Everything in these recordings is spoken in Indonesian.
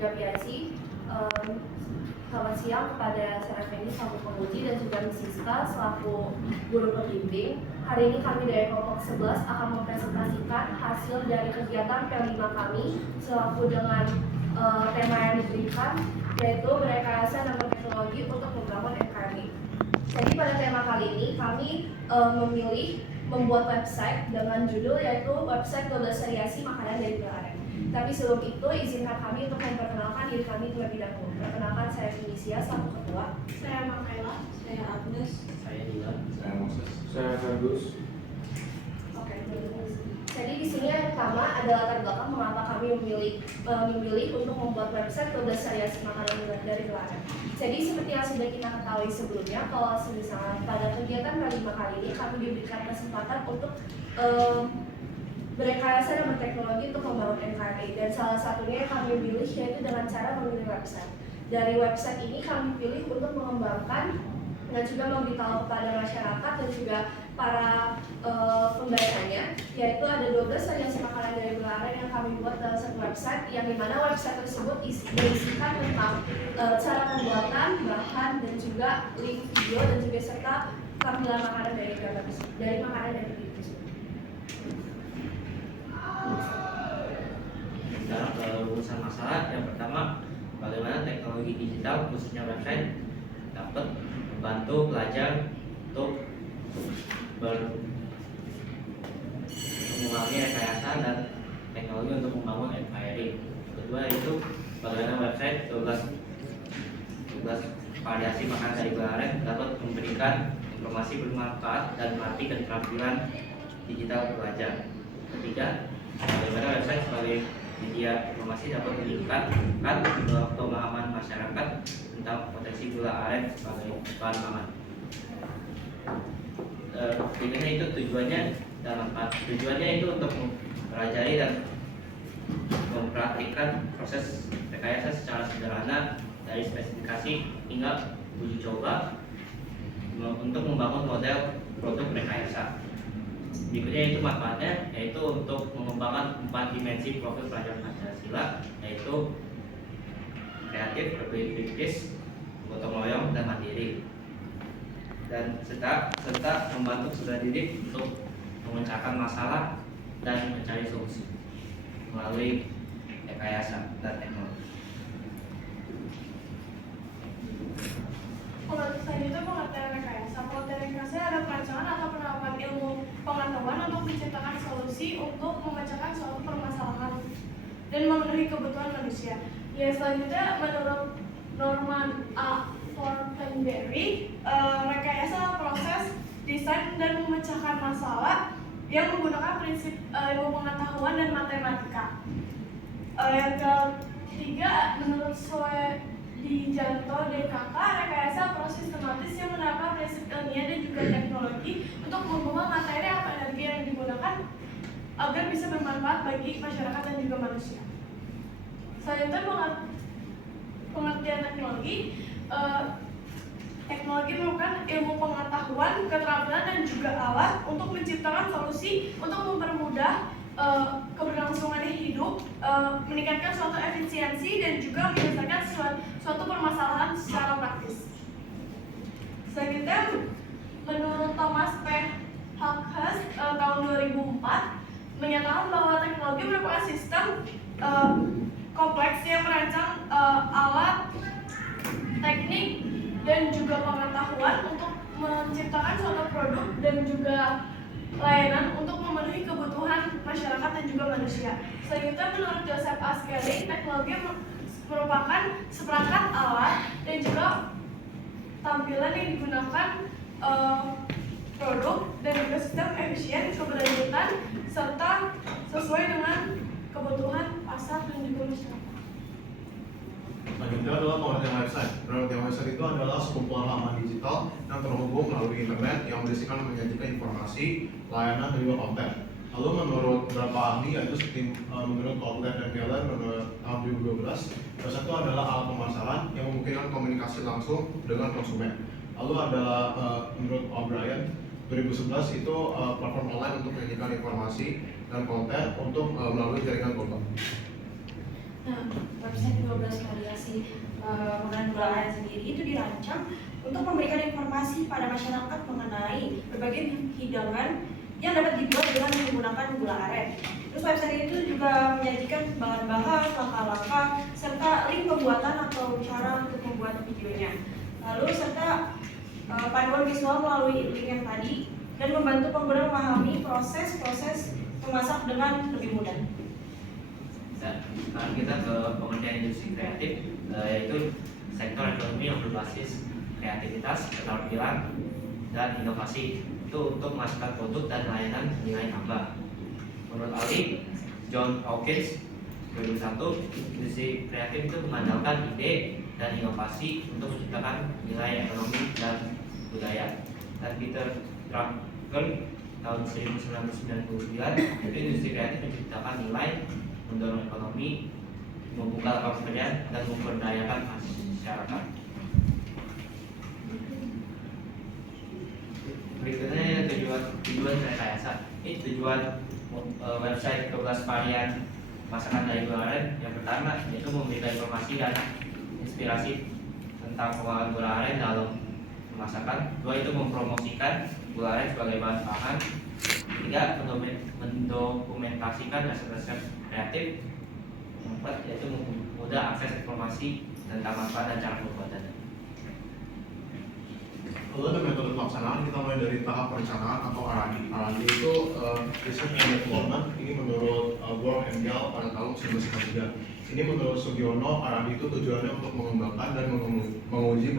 juga PIC. Selamat siang kepada Sarah Feni selaku penguji dan juga Miss Siska selaku guru pembimbing. Hari ini kami dari kelompok 11 akan mempresentasikan hasil dari kegiatan P5 kami selaku dengan tema yang diberikan, yaitu merekayasa nanoteknologi untuk membangun NKRI. Jadi pada tema kali ini kami memilih membuat website dengan judul yaitu website 12 variasi makanan dari Belaren. Tapi sebelum itu izinkan kami untuk memperkenalkan diri kami terlebih dahulu. Perkenalkan, saya Tunisia selaku ketua. Saya Makaila, saya Agnes, saya Dilan, saya Moses, saya Fergus. Oke, jadi di sini yang pertama ada latar belakang mengapa kami memilih untuk membuat website 12 variasi makanan dari Belaren. Jadi seperti yang sudah kita ketahui sebelumnya, kalau misalnya pada kegiatan P5 kali ini kami diberikan kesempatan untuk berekayasa dan berteknologi untuk membangun NKRI, dan salah satunya yang kami pilih yaitu dengan cara memilih website. Dari website ini kami pilih untuk mengembangkan dan juga memberitahu kepada masyarakat dan juga para pembacanya, yaitu ada 12 variasi makanan dari Belaren yang kami buat dalam satu website, yang dimana website tersebut berisikan tentang cara pembuatan, bahan, dan juga link video dan juga serta tampilan makanan dari makanan dari video tersebut. Sekarang ke rumusan masalah. Yang pertama, bagaimana teknologi digital khususnya website dapat membantu pelajar untuk mengulangi rekayasa dan teknologi untuk membangun NKRI. Kedua itu bagaimana website 12 variasi makanan dari Belaren dapat memberikan informasi bermanfaat dan melatih keterampilan digital pelajar. Ketiga, bagaimana website sebagai media informasi dapat meningkatkan pemahaman masyarakat tentang potensi gula aren sebagai bahan pangan. Itu tujuannya itu untuk mempelajari dan mempraktikkan proses rekayasa secara sederhana dari spesifikasi hingga uji coba untuk membangun model produk rekayasa. Berikutnya itu manfaatnya, yaitu untuk mengembangkan 4 dimensi profil pelajar Pancasila, yaitu kreatif, berkritis, gotong royong, dan mandiri, dan serta membantu siswa didik untuk memecahkan masalah dan mencari solusi melalui rekayasa dan teknologi. Selanjutnya pengertian rekayasa. Pengertian rekayasa ada perancangan atau penerapan ilmu pengetahuan untuk menciptakan solusi untuk memecahkan suatu permasalahan dan memenuhi kebutuhan manusia. Ya, selanjutnya menurut Norman A. Fortenberry, rekayasa proses desain dan memecahkan masalah yang menggunakan prinsip ilmu pengetahuan dan matematika. Yang ketiga, menurut Dijanto DKK, rekayasa proses sistematis yang menerapkan prinsip ilmiah dan juga teknologi untuk mengubah materi atau energi yang digunakan agar bisa bermanfaat bagi masyarakat dan juga manusia. Selanjutnya pengertian teknologi. Teknologi merupakan ilmu pengetahuan, keterampilan, dan juga alat untuk menciptakan solusi untuk mempermudah keberlangsungan hidup, meningkatkan suatu efisiensi, dan juga menyelesaikan suatu permasalahan secara praktis. Selanjutnya, menurut Thomas P. Huckes tahun 2004 menyatakan bahwa teknologi merupakan sistem kompleks yang merancang alat, teknik, dan juga pengetahuan untuk menciptakan suatu produk dan juga layanan untuk memenuhi kebutuhan masyarakat dan juga manusia. Selanjutnya, menurut Joseph A. Schelling, teknologi merupakan seperangkat alat dan juga tampilan yang digunakan produk dan juga sistem efisien, keberlanjutan, serta sesuai dengan kebutuhan pasar dan juga masyarakat. Selanjutnya adalah pengertian website. Pengertian website itu adalah sekumpulan halaman digital yang terhubung melalui internet yang berisikan menyajikan informasi, layanan, dan juga konten. Lalu menurut beberapa ahli, yaitu seperti menurut Kotler dan Keller menurut tahun 2012, website itu adalah alat pemasaran yang memungkinkan komunikasi langsung dengan konsumen. Lalu adalah menurut O'Brien 2011 itu platform online untuk menyajikan informasi dan konten untuk melalui jaringan global. Nah, website 12 variasi makanan gula aren sendiri itu dirancang untuk memberikan informasi pada masyarakat mengenai berbagai hidangan yang dapat dibuat dengan menggunakan gula aren. Terus website itu juga menyajikan bahan-bahan, langkah-langkah, serta link pembuatan atau cara untuk membuat videonya. Lalu serta panduan visual melalui link yang tadi dan membantu pengguna memahami proses-proses memasak dengan lebih mudah. Sekarang kita ke pengertian industri kreatif, yaitu sektor ekonomi yang berbasis kreativitas, keterampilan, dan inovasi itu untuk menghasilkan produk dan layanan nilai tambah. Menurut ahli John Hawkins 2001, industri kreatif itu mengandalkan ide dan inovasi untuk menciptakan nilai ekonomi dan budaya. Dan Peter Drucker tahun 1999 itu industri kreatif menciptakan nilai, mendorong ekonomi, membuka lapangan pekerjaan, dan memberdayakan masyarakat. Berikutnya tujuan rekayasa. Ini tujuan website 12 varian masakan dari gula aren. Yang pertama yaitu memberikan informasi dan inspirasi tentang pengolahan gula aren dalam masakan. Dua itu mempromosikan gula aren sebagai bahan pangan. Tiga, mendokumentasikan resep-resep kreatif. Yang keempat yaitu mempermudah akses informasi tentang manfaat dan cara pembuatannya. Lalu ada metode pelaksanaan, kita mulai dari tahap perencanaan atau R&D. R&D itu Research and Development, ini menurut World and Gall pada tahun 1993. Ini menurut Sugiono, R&D itu tujuannya untuk mengembangkan dan menguji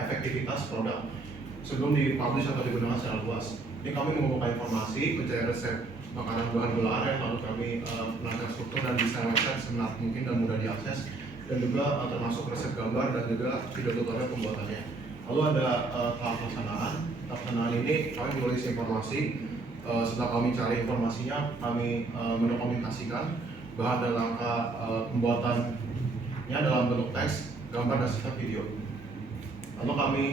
efektivitas produk sebelum dipublish atau digunakan secara luas. Ini kami mengumpulkan informasi, mencari resep makanan bahan gula aren, lalu kami melakukan struktur dan desain website semenarik mungkin dan mudah diakses, dan juga termasuk resep gambar dan juga video tutorial pembuatannya. Lalu ada tahap pelaksanaan. Tahap pelaksanaan ini kami menulis informasi. Setelah kami cari informasinya, kami mendokumentasikan bahan dan langkah pembuatannya dalam bentuk teks, gambar, dan serta video. Lalu kami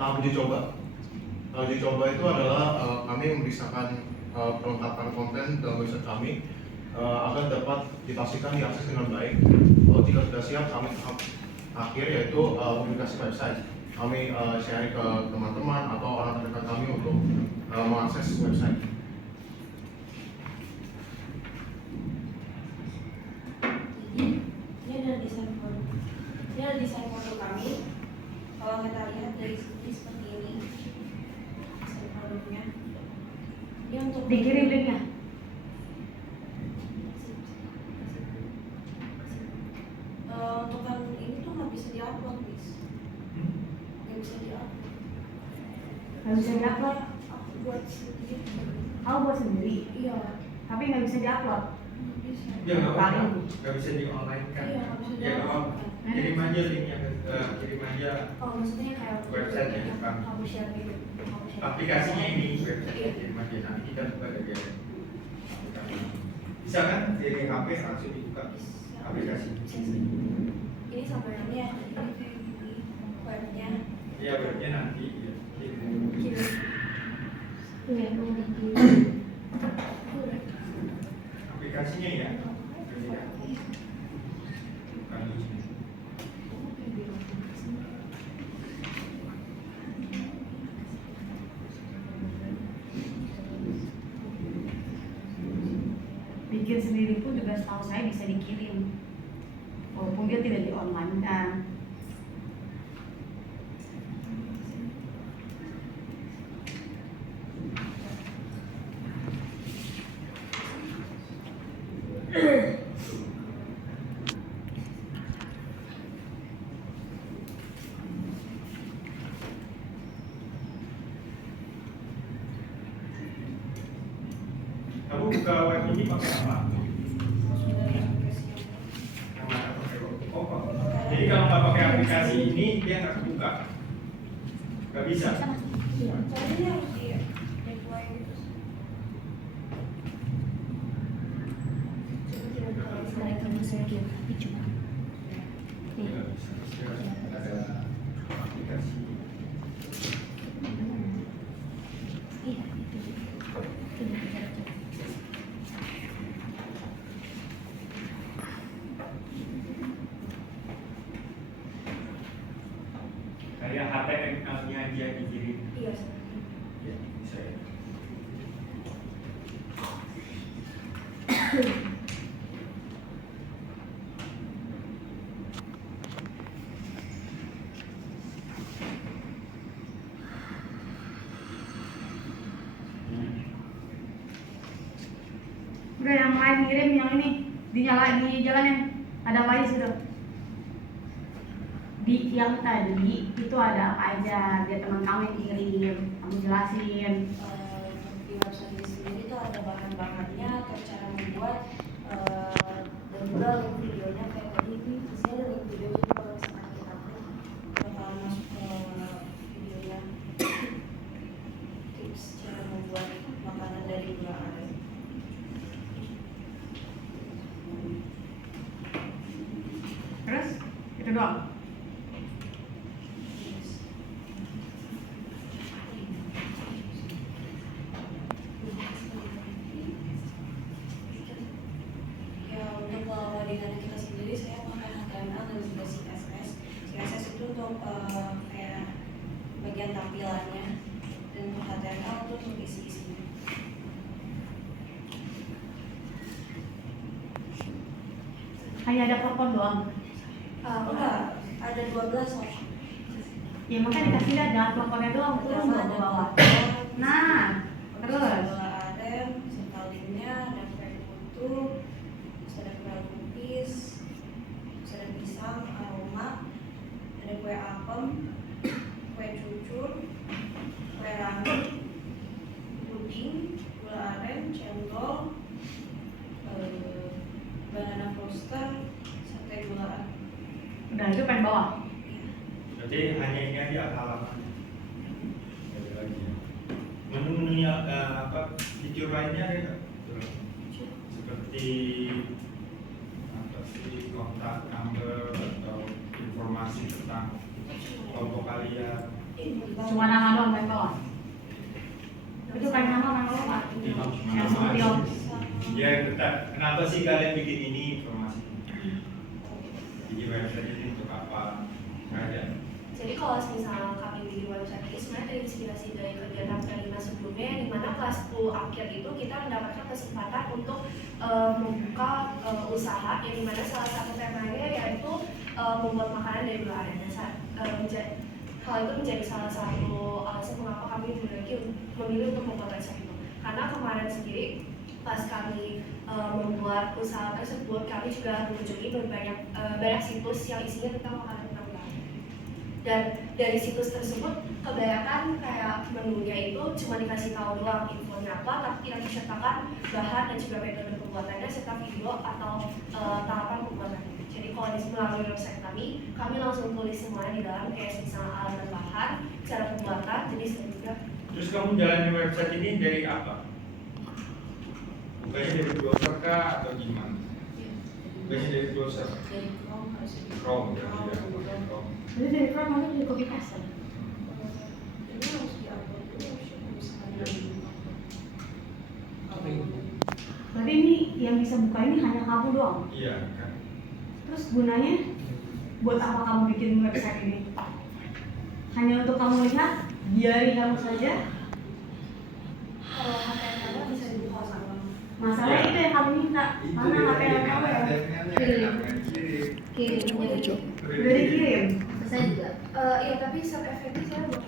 tahap uji coba. Tahap uji coba itu adalah kami memeriksakan perlengkapan konten dalam website kami agar dapat ditafsirkan diakses dengan baik. Kalau jika sudah siap, kami tahap akhir yaitu publikasi website. Kami share ke teman-teman atau orang terdekat kami untuk mengakses website. Ini adalah desain foto kami. Kalau kita lihat dari sini seperti ini desain produknya. Ini untuk dikirim linknya. Untuk yang ini tuh nggak bisa diupload, bis. Nggak bisa diupload. Nggak bisa diupload? Aku buat sendiri. Kamu buat sendiri? Iya. Tapi nggak bisa diupload? Bisa. Ya nggak apa-apa, Paling. nggak bisa di online kan? Iya, nggak bisa Ya nggak apa-apa. di-upload. Kirim aja linknya, kirim aja Oh, maksudnya kayak website-nya, Bang. kamu share gitu. Kamu share. aplikasinya ini, website kirim aja. Nanti kita buka dari aplikasi. Bisa kan dari HP langsung dibuka aplikasi. Ini sampai Ini ya, ini kayak gini webnya. Iya webnya nanti. Ya. kirim. Aplikasinya ya. Bukan di sini. Bikin sendiri pun juga setahu saya bisa dikirim, walaupun dia tidak di online kan. Kamu buka web ini pakai apa? Oh, jadi kalau nggak pakai aplikasi ini dia nggak buka, nggak bisa. Soalnya ini harus di deploy gitu. Ada aplikasi. emailnya dia dikirim. Iya, Sir. Ya, bisa ya. Udah yang lain kirim yang ini dinyala di jalan yang ada apa aja situ. Di yang tadi itu ada apa aja biar teman kamu yang kirim, kamu jelasin. Di website ini sendiri itu ada bahan-bahannya, terus cara membuat, dan juga link videonya kayak tadi ini isinya ada link video, jadi kalau misalkan kita klik bakalan masuk ke videonya tips cara membuat makanan dari gula aren. Terus itu doang. Ya untuk wawasan kita sendiri saya pakai HTML dan juga CSS. CSS itu untuk kayak bagian tampilannya, dan untuk HTML itu untuk isi-isinya. Hanya ada telepon doang. Enggak, ada 12 opsi. Ya makanya dikasih ada teleponnya doang, turun Pertama ke ada bawah. telepon, Nah, terus terus gula aren, serta linknya, ada kue putu, terus ada kue lupis, terus ada pisang, aroma, ada kue apem, kue cucur, kue rangi, puding, gula aren, cendol, banana roaster, sate gula. udah itu pengen bawah. Jadi hanya ini aja halaman. Ada lagi ya. Menu-menunya apa? Fitur lainnya ada nggak? Seperti apa sih, kontak number atau informasi tentang kelompok kalian. Cuma nama doang pengen bawah. Itu pengen nama bawah Pak. Yang seperti om. Ya tetap. Kenapa sih kalian bikin ini informasi? Bikin website ini untuk apa? Nggak ada. Jadi kalau misalnya kami bikin website ini sebenarnya terinspirasi dari kegiatan kelima sebelumnya, di mana kelas 10 akhir itu kita mendapatkan kesempatan untuk membuka usaha yang dimana salah satu temanya yaitu membuat makanan dari gula aren. Hal itu menjadi salah satu alasan mengapa kami memilih untuk membuat website itu. Karena kemarin sendiri pas kami membuat usaha tersebut, kami juga mengunjungi banyak situs yang isinya tentang makanan tentang gula aren. Dan dari situs tersebut kebanyakan kayak menunya itu cuma dikasih tahu doang infonya apa, tapi tidak disertakan bahan dan juga metode pembuatannya serta video atau tahapan pembuatannya. Jadi kalau melalui website kami langsung tulis semuanya di dalam kayak misalnya alat dan bahan, cara pembuatan, jenis dan juga. Terus kamu jalanin website ini dari apa? Bukanya dari browser kah atau gimana? Bukanya dari browser. Dari Chrome harus di Chrome ya, pakai Chrome. Jadi dari Chrome masuk di copy paste. ini harus diupload dulu, misalkan Berarti ini yang bisa buka ini hanya kamu doang. Iya kan. Terus gunanya buat apa kamu bikin website ini? Hanya untuk kamu lihat, biarin kamu saja. kalau HTML bisa dibuka sama. Masalahnya Ya. itu yang kamu minta. Mana HP yang kamu ya? Kirim. Udah dikirim. Saya juga. Iya, tapi set efeknya saya buat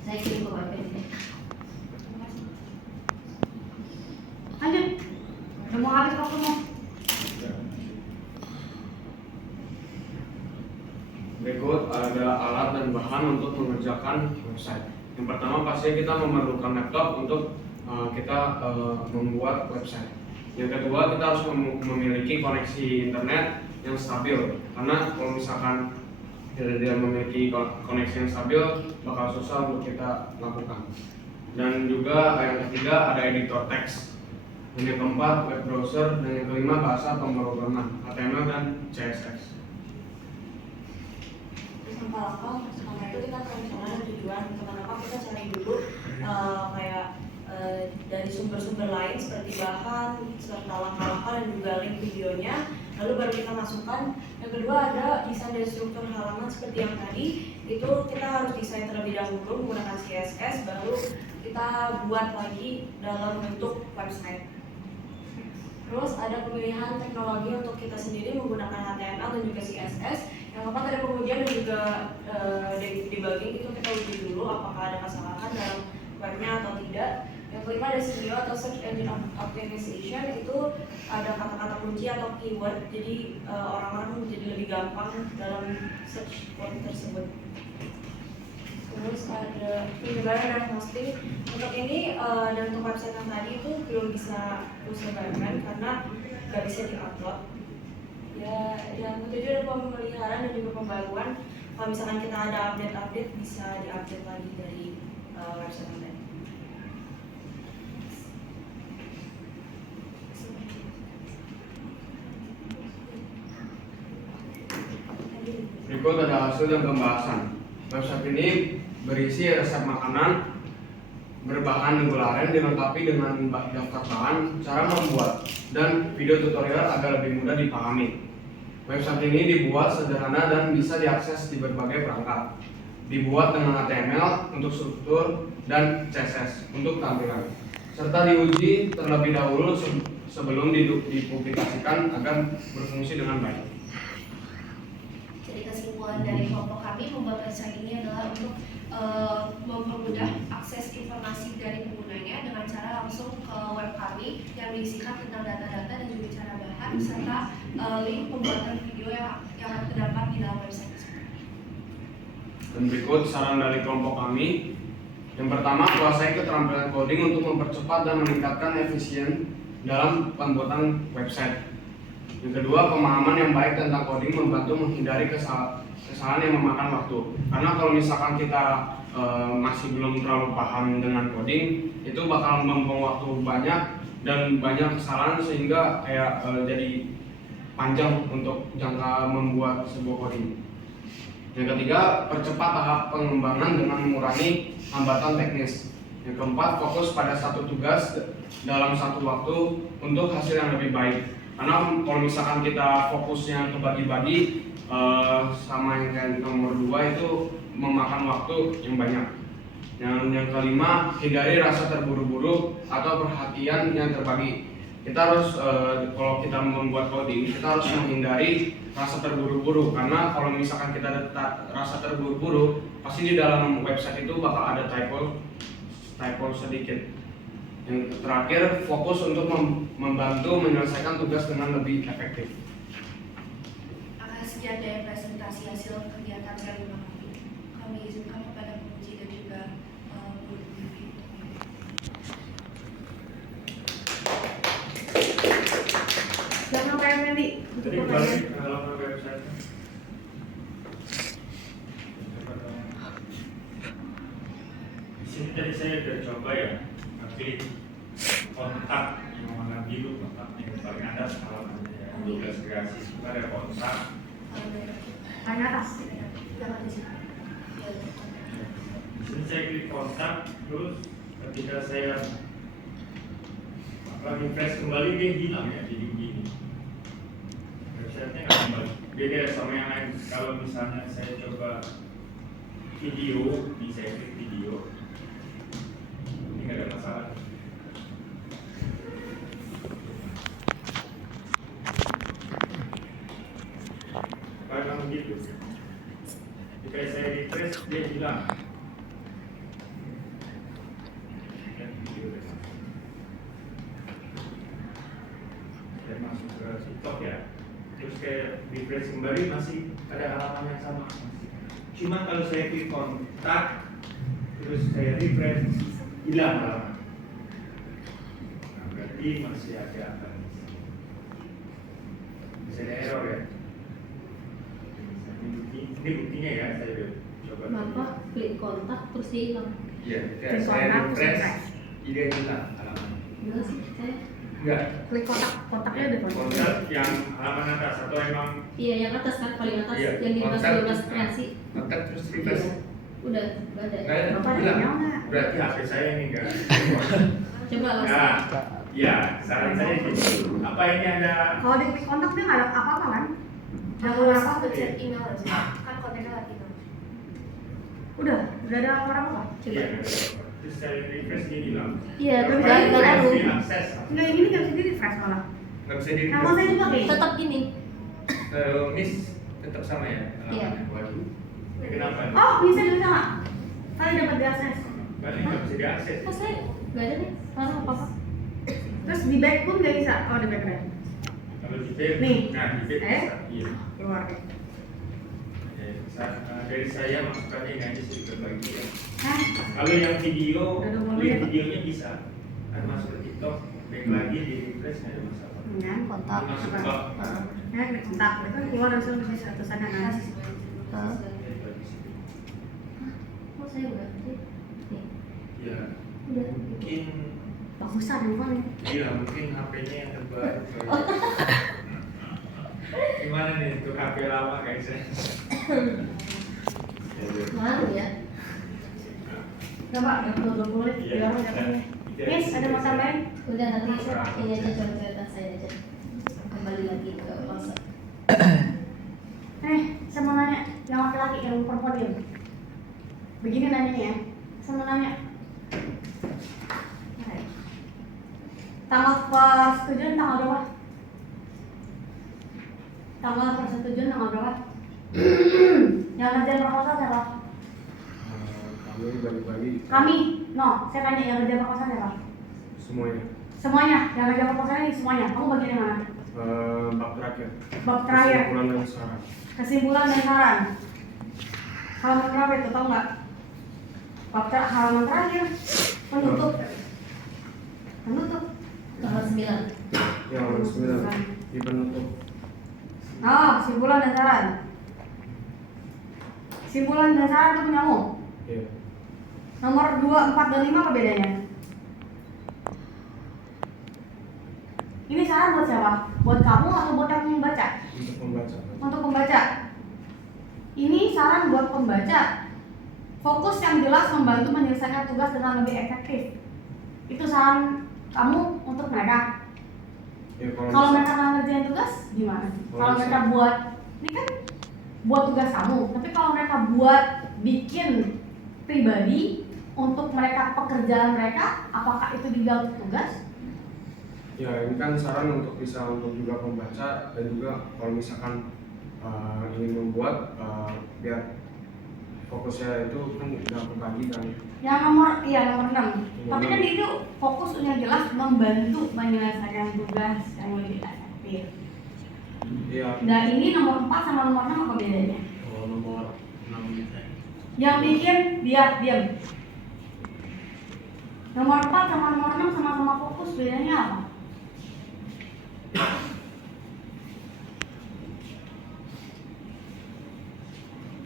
saya kirim ke WhatsApp. Lanjut. Udah mau habis waktumu. Berikut ada alat dan bahan untuk mengerjakan website. Yang pertama pasti kita memerlukan laptop untuk kita membuat website. Yang kedua kita harus memiliki koneksi internet yang stabil. Karena kalau misalkan tidak memiliki koneksi yang stabil bakal susah untuk kita lakukan. Dan juga yang ketiga ada editor teks. Dan yang keempat web browser, dan yang kelima bahasa pemrograman HTML dan CSS. Langkah-langkah pertama itu kita tradisional tujuan kenapa kita cari dulu kayak dari sumber-sumber lain seperti bahan serta langkah-langkah dan juga link videonya. lalu baru kita masukkan. Yang kedua ada desain dan struktur halaman seperti yang tadi, itu kita harus desain terlebih dahulu menggunakan CSS, baru kita buat lagi dalam bentuk website. Terus ada pemilihan teknologi untuk kita sendiri menggunakan HTML dan juga CSS. Yang keempat ada pengujian dan juga debugging, itu kita uji dulu apakah ada kesalahan dalam webnya atau tidak. Yang kelima ada SEO atau Search Engine Optimization, itu ada kata-kata kunci atau keyword, jadi orang-orang menjadi lebih gampang dalam search word tersebut. Terus ada penyebaran dan hosting. Untuk ini dan untuk website yang tadi itu belum bisa usahakan karena nggak bisa diupload. Ya, yang ketujuh ada pemeliharaan dan juga pembaruan. Kalau misalkan kita ada update bisa diupdate lagi dari website yang tadi. Berikut ada hasil dan pembahasan. Website ini berisi resep makanan berbahan gula aren dilengkapi dengan daftar bahan, cara membuat, dan video tutorial agar lebih mudah dipahami. Website ini dibuat sederhana dan bisa diakses di berbagai perangkat. Dibuat dengan HTML untuk struktur dan CSS untuk tampilan, serta diuji terlebih dahulu sebelum dipublikasikan agar berfungsi dengan baik. Jadi kesimpulan dari kelompok kami membuat website ini adalah untuk mempermudah akses informasi dari penggunanya dengan cara langsung ke web kami yang diisikan tentang data-data dan juga cara bahan serta link pembuatan video yang terdapat di dalam website tersebut. Dan berikut saran dari kelompok kami. Yang pertama, kuasai keterampilan coding untuk mempercepat dan meningkatkan efisien dalam pembuatan website. Yang kedua, pemahaman yang baik tentang coding membantu menghindari kesalahan yang memakan waktu. Karena kalau misalkan kita masih belum terlalu paham dengan coding, itu bakal membuang waktu banyak dan banyak kesalahan sehingga kayak jadi panjang untuk jangka membuat sebuah coding. Yang ketiga, percepat tahap pengembangan dengan mengurangi hambatan teknis. Yang keempat, fokus pada satu tugas dalam satu waktu untuk hasil yang lebih baik. Karena kalau misalkan kita fokusnya kebagi-bagi sama yang kayak nomor 2 itu memakan waktu yang banyak. Yang kelima, hindari rasa terburu-buru atau perhatian yang terbagi. Kita harus kalau kita membuat coding, kita harus menghindari rasa terburu-buru, karena kalau misalkan kita ada rasa terburu-buru, pasti di dalam website itu bakal ada typo sedikit. Yang terakhir, fokus untuk membantu menyelesaikan tugas dengan lebih efektif. Sekian dari presentasi hasil kegiatan dari kami. Kami izinkan kepada penguji dan juga guru pembimbing. Jangan kayak Meli. Jadi balik ke halaman website. Di sini tadi saya sudah coba ya, klik kontak yang warna biru, kontak yang paling atas halamannya ya. Tugas kreasi itu ada kontak. Paling atas. Jangan di sini. Di sini saya klik kontak, terus ketika saya refresh kembali dia hilang ya, jadi begini. Websitenya nggak kembali. Beda sama yang lain. Kalau misalnya saya coba video, ini saya klik video, ini nggak ada masalah. Kadang begitu. Jika saya refresh dia hilang. Saya masuk ke TikTok ya. Terus kayak refresh kembali masih ada halaman yang sama. Cuma kalau saya klik kontak, terus saya refresh hilang halaman. Nah, berarti masih ada apa? Bisa ada error ya. Ini buktinya ya, saya udah coba. Bapak klik kontak terus dia hilang. Iya, Klik saya kontak, refresh, refresh. dia hilang halaman. Enggak sih, saya. Enggak. Klik kontaknya ada kontak. Kontak yang halaman atas atau emang Iya, yang atas kan paling atas Iya, yang di kontak. 12 kreasi. kontak terus refresh. Iya. Udah, enggak ada. Enggak ada. Bapak ada Hilang. email nggak? Berarti HP saya ini enggak. Coba langsung. Nah, Ya, saran saya gitu. Apa ini ada? Kalau di klik kontak dia nggak ada apa-apa kan? Nggak Harus boleh apa-apa. ngechat email aja. Kan kontaknya lagi kan. Udah ada apa-apa. Iya. Terus saya refresh dia bilang. Iya, Nggak nggak bisa tahu. Akses. Enggak, ini nggak bisa di refresh malah. Nggak bisa di Nama saya juga kayak Tetap gini. Miss tetap sama ya? Iya. Waduh. Ya, kenapa? Oh, bisa juga nggak? Saya dapat diakses. Balik nggak bisa diakses. Kok saya nggak ada nih? Sekarang apa-apa. Terus di back pun nggak bisa. Oh, di back ya. Kalau di back, Nih. nah di back bisa. Iya. Keluar. Dari saya masukannya ini aja sih berbagi ya. Hah? Kalau yang video, Udah 20 lihat menit. videonya bisa. Kan masuk ke TikTok, back lagi di refresh nggak ada masalah. Ya. Kontak. Masuk Apa? ke Ya, klik kontak. Itu kan keluar langsung bisa tulisannya kan. Hah? Kok saya nggak ada? Nih, ya udah. mungkin Bagusan handphone. iya mungkin HP-nya yang terbaru. Gimana nih untuk HP lama kayak saya? Malu ya. Coba, udah 20 menit. Iya. Bilang udah punya. Miss, ada mau tambahin? Udah nanti ini aja cerita saya aja. Kembali lagi ke masa. Saya mau nanya, yang laki-laki yang perempuan dia. Begini nanyanya ya, saya mau nanya. Tanggal persetujuan tanggal berapa? Tanggal persetujuan tanggal berapa? Yang ngerjain proposal siapa? Kami bagi-bagi Kami, no, saya tanya yang ngerjain proposal siapa? semuanya. Semuanya, yang ngerjain proposal ini semuanya. Kamu bagian yang mana? Bab terakhir. Bab terakhir. Kesimpulan dan saran. Kesimpulan dan saran. Halaman berapa itu, tahu nggak? Halaman terakhir. Penutup. Penutup. Tanggal 9. Yang 9 di penutup. Oh, kesimpulan dan saran. Kesimpulan dan saran itu punyamu. Iya. Nomor 2, 4, dan 5 apa bedanya? Ini saran buat siapa? Buat kamu atau buat yang membaca? Untuk membaca. Untuk pembaca. Ini saran buat pembaca. Fokus yang jelas membantu menyelesaikan tugas dengan lebih efektif. Itu saran kamu untuk mereka. Ya, Kalau mereka nggak ngerjain tugas, gimana? Kalau mereka buat, ini kan buat tugas kamu. Tapi kalau mereka buat bikin pribadi untuk mereka pekerjaan mereka, apakah itu juga untuk tugas? ya ini kan saran untuk bisa untuk juga pembaca dan juga kalau misalkan ingin membuat biar fokusnya itu kan udah kebagi kan. Yang nomor 6. Tapi kan Nomor itu fokus yang jelas membantu menyelesaikan tugas yang lebih efektif. Iya. Nah ini nomor 4 sama nomor 6 apa bedanya? Kalau nomor 6 Yang bikin dia diam. Nomor 4 sama nomor 6 sama-sama fokus, bedanya apa?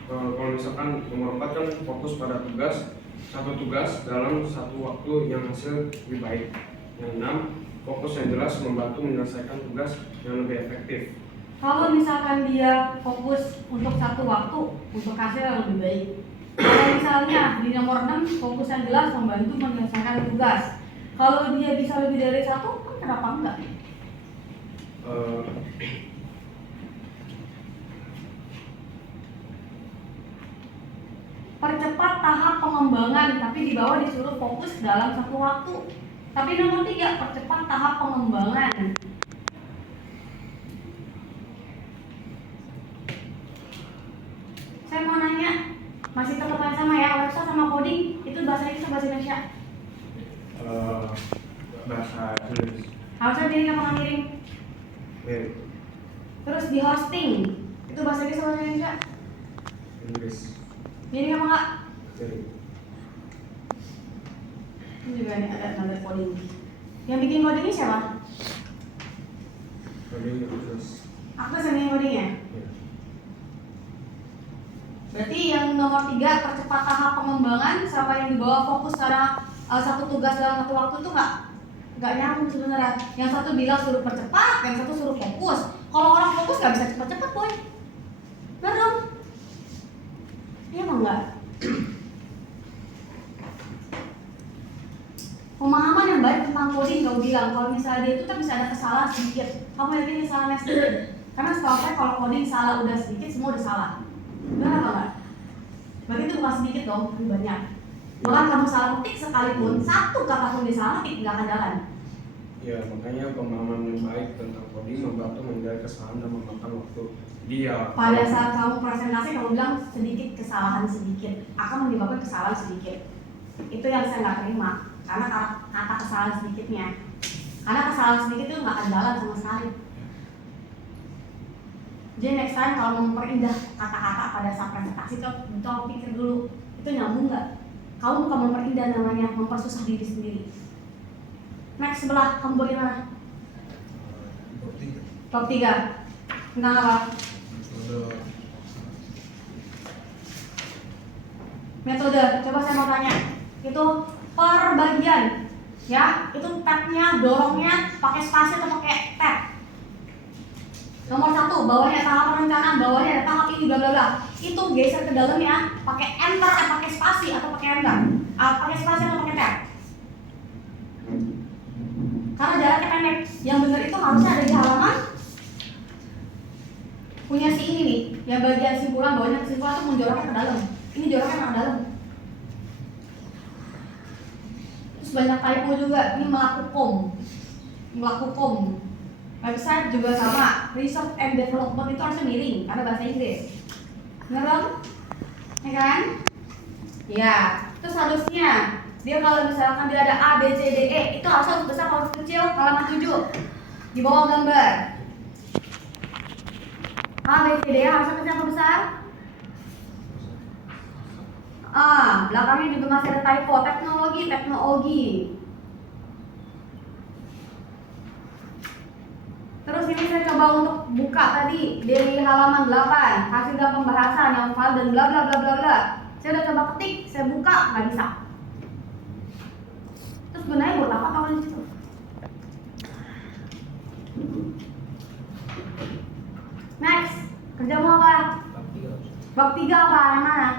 Kalau misalkan nomor 4 kan fokus pada satu tugas dalam satu waktu yang hasil lebih baik. Yang 6 fokus yang jelas membantu menyelesaikan tugas yang lebih efektif. Kalau misalkan dia fokus untuk satu waktu untuk hasil yang lebih baik. Kalau misalnya di nomor 6 fokus yang jelas membantu menyelesaikan tugas. Kalau dia bisa lebih dari satu, kan kenapa enggak? Percepat tahap pengembangan, tapi di bawah disuruh fokus dalam satu waktu. Tapi nomor 3, percepat tahap pengembangan. Saya mau nanya, masih tetap yang sama ya, website sama coding, itu bahasa Inggris atau bahasa Indonesia? Bahasa Inggris. Harusnya miring apa nggak miring? Mirip. Terus di hosting, itu bahasa Inggris atau bahasa Indonesia? Inggris. Miring apa nggak? Mirip. Ini juga nih ada tanda coding. Yang bikin coding ini siapa? Coding terus. Aku yang bikin codingnya. Ya. Berarti yang nomor 3, percepat tahap pengembangan, sama yang di bawah fokus karena satu tugas dalam satu waktu itu nggak nyambung sebenarnya. Yang satu bilang suruh percepat, yang satu suruh fokus. Kalau orang fokus nggak bisa cepat-cepat boy. Bener dong? Iya emang nggak? Pemahaman yang baik tentang coding nggak bilang kalau misalnya dia itu bisa ada kesalahan sedikit, kamu yakin kesalahannya sedikit? Karena setahu saya kalau coding salah udah sedikit semua udah salah. Benar apa enggak? Berarti itu bukan sedikit dong, itu banyak. Bahkan kamu salah ketik sekalipun, satu kata pun disalah ketik nggak akan jalan. Ya, makanya pemahaman yang baik tentang coding membantu menghindari kesalahan dan memakan waktu dia. Pada saat kamu presentasi kamu bilang sedikit kesalahan sedikit akan menyebabkan kesalahan sedikit. Itu yang saya nggak terima karena kata kesalahan sedikitnya. Karena kesalahan sedikit itu nggak akan jalan sama sekali. Jadi next time kalau memperindah kata-kata pada saat presentasi coba pikir dulu itu nyambung nggak? Kamu bukan memperindah namanya mempersusah diri sendiri. Next sebelah kamu bagaimana? Top 3 tentang apa? Metode. Coba saya mau tanya. Itu per bagian, ya? Itu tabnya, dorongnya pakai spasi atau pakai tab? Nomor 1, bawahnya tahap perencanaan, bawahnya ada tahap ini bla bla bla. Itu geser ke dalamnya pakai enter, pakai spasi atau pakai enter? Pakai spasi atau pakai tab? Karena jaraknya pendek. Yang benar itu harusnya ada di halaman punya si ini nih, yang bagian simpulan bawahnya kesimpulan itu menjoroknya ke dalam. Ini joroknya ke dalam. Terus banyak typo juga. Ini melakukom. Website juga sama. Research and development itu harusnya miring karena bahasa Inggris. Benar dong? Ya kan? Ya. Terus harusnya dia kalau misalkan dia ada A, B, C, D, E itu harus besar harus kecil halaman 7 di bawah gambar. A, B, C, D, E harusnya kecil atau besar? Belakangnya juga masih ada typo, teknologi. Terus ini saya coba untuk buka tadi dari halaman 8 hasil dan pembahasan yang file dan bla bla bla bla bla. Saya udah coba ketik, saya buka nggak bisa. Terus gunanya buat apa kalau di situ? Next, kerjamu apa? Bab 3 apa? Yang mana?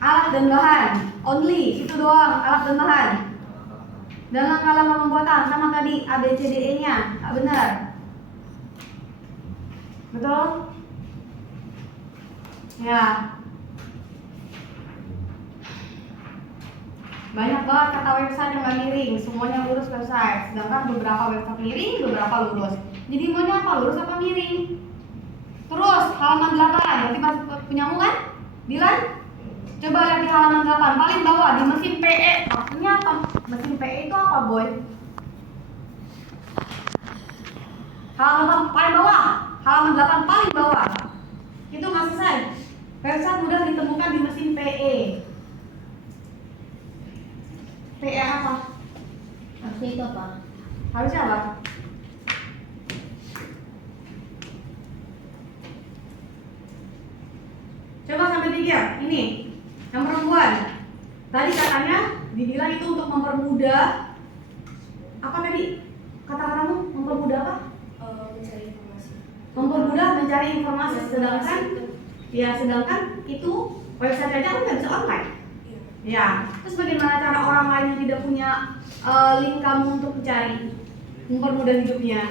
Alat dan bahan. Only, itu doang, alat dan bahan. Dan langkah-langkah pembuatan sama tadi A, B, C, D, E nya benar. Betul? Ya. Banyak banget kata website yang nggak miring, semuanya lurus website. Sedangkan beberapa website miring, beberapa lurus. Jadi maunya apa? Lurus apa miring? Terus halaman 8, nanti masih punyamu kan? Dilan? Coba lihat di halaman 8, paling bawah di mesin PE. Maksudnya apa? Mesin PE itu apa, boy? Halaman paling bawah, halaman 8 paling bawah. Itu nggak selesai. Website mudah ditemukan di mesin PE. PE apa? Harusnya itu apa? Harusnya apa? Coba sampai 3, ini yang perempuan. Tadi katanya dibilang itu untuk mempermudah apa tadi? Kata-katamu mempermudah apa? Mencari informasi. Mempermudah mencari informasi. Sedangkan itu website aja kan nggak bisa online. Ya. Terus bagaimana cara orang lain yang tidak punya link kamu untuk mencari? Mempermudah hidupnya.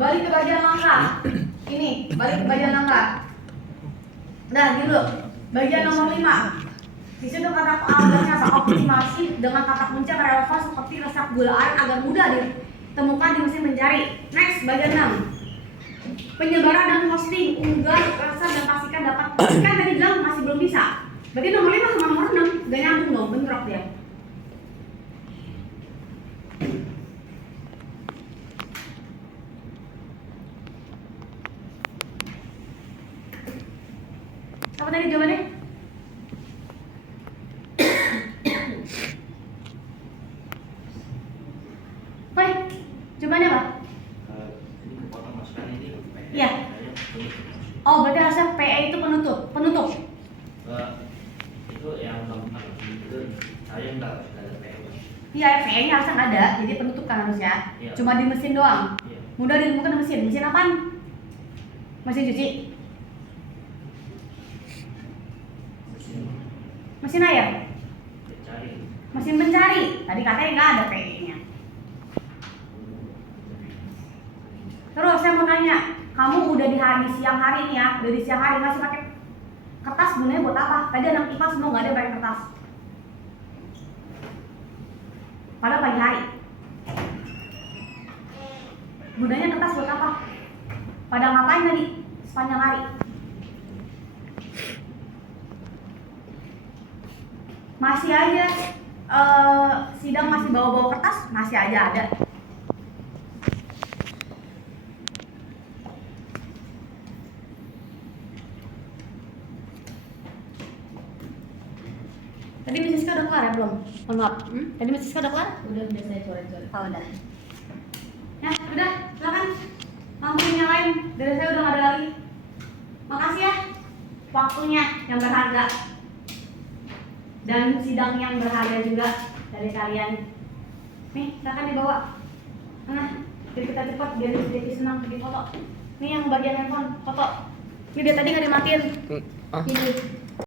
Balik ke bagian langkah. Ini, balik ke bagian langkah. Nah, dulu bagian nomor 5. Di situ kata alurnya optimasi dengan kata kunci yang relevan seperti resep gula aren agar mudah ditemukan di mesin pencari. Next, bagian 6. Penyebaran dan hosting, unggah, rasa dan pastikan dapat. Kan tadi bilang masih belum bisa. Berarti nomor 5 sama nomor 6 gak nyambung dong, bentrok dia. Apa tadi jawabannya? Woi, jawabannya apa? Ini kepotong masukan ini. Iya. Oh, berarti harusnya PE itu penutup. Itu yang keempat itu saya enggak ada PE. Iya, PE-nya harusnya nggak ada, jadi penutup kan harusnya. Iya. Cuma di mesin doang. Iya. Mudah ditemukan di mesin. Mesin apaan? Mesin cuci. Mesin air. Cari. Mesin pencari, tadi katanya nggak ada PE-nya. Terus saya mau tanya, kamu udah di siang hari nih ya, udah di siang hari masih pakai kertas, gunanya buat apa? Tadi anak IPA semua nggak ada pakai kertas. Padahal pagi hari. Gunanya kertas buat apa? Pada ngapain tadi sepanjang hari? Masih aja sidang masih bawa-bawa kertas, masih aja ada. Tadi Miss Siska udah kelar ya belum? Mohon maaf. Tadi Miss Siska udah kelar? Udah saya coret-coret. Oh udah. Ya udah, silakan. Lampu nyalain. Dari saya udah nggak ada lagi. Makasih ya waktunya yang berharga dan sidang yang berharga juga dari kalian. Nih, silakan dibawa. Nah, biar kita cepat, biar Devi senang di foto. Nih yang bagian handphone, foto. Ini dia tadi nggak dimatiin. Ini